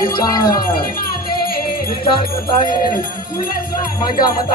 विचार. विचार करताय. माझ्या मता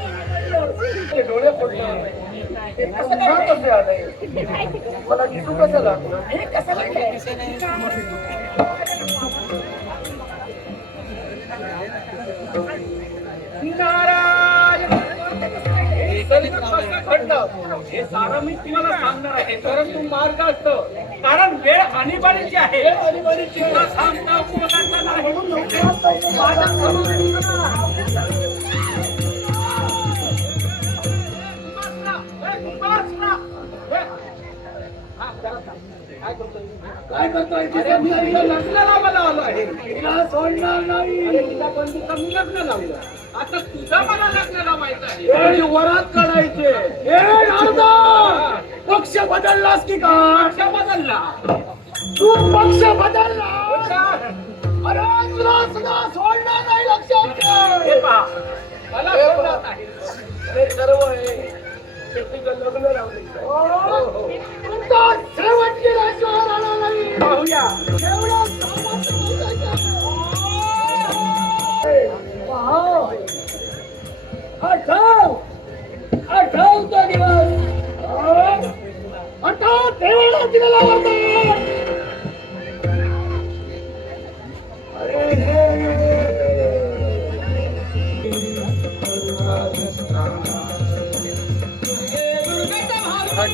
ते डोळे पडले हे पुन्हा कसे मला कसं लागलं हे कसं हे मी तुम्हाला सांगणार आहे परंतु मार्ग असत कारण वेळ आणीबाणीची आहे वेळ आणीबाणीची सांगता काय करतोय तिच्या मी तिला लग्नाला आलो आहे. तिला सोडणार नाही. बंधूचं मी लग्न लावलं? आता तुझं मला लग्न लावायचं आहे. वरात काढायचे. पक्ष बदललास की का पक्ष बदलला. तू पक्ष बदलला. अरे तुला सुद्धा सोडणार नाही लक्षात ठेव. मला सोडणार नाही. हे. सर्व आहे लग्न लावले तुमचा आठव आठव तो दिवस. आठव देवाला दिलेला वरदान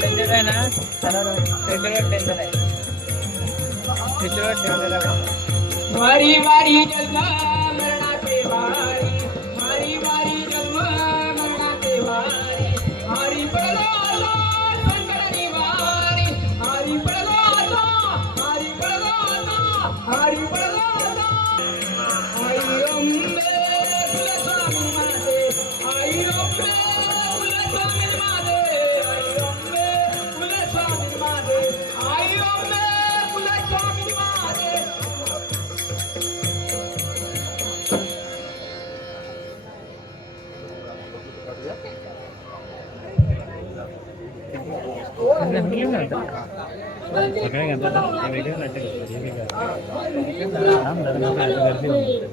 टेन्शन आहे ना? त्याच्यावर टेन्शन आहे. त्याच्यावर जन्म मरणाचे वारी. Gracias. सगळे घालतात ते वेगळे नाटक हे वेगळं गर्दी होऊन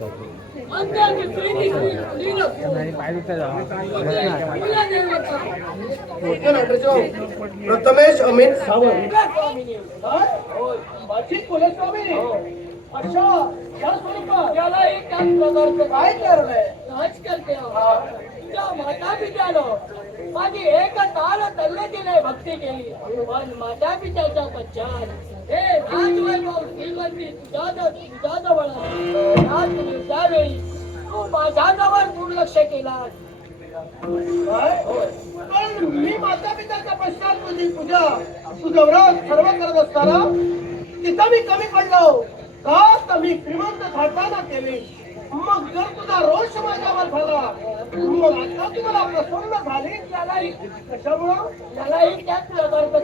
प्रथमेश अमित सावंत अच्छा या स्वरूपात एक प्रकारचं काय माता माझी एक ताल तल्लतीने भक्ती केली. पण माझ्या पित्याचा पश्चात. हे श्रीमंती तुझ्या तुझ्या जवळ त्यावेळी तू माझ्या जवळ दुर्लक्ष केला. पण मी माता पित्याचा पश्चात तुझी पूजा तू व्रत सर्व करत असताना तिथं मी कमी पडलो. का तर मी श्रीमंत थाटाना केली मग जर तुझा रोष माझ्यावर झाला मग आता तुम्हाला प्रसन्न झाली त्यालाही कशामुळं? त्यालाही त्याच प्रकारचं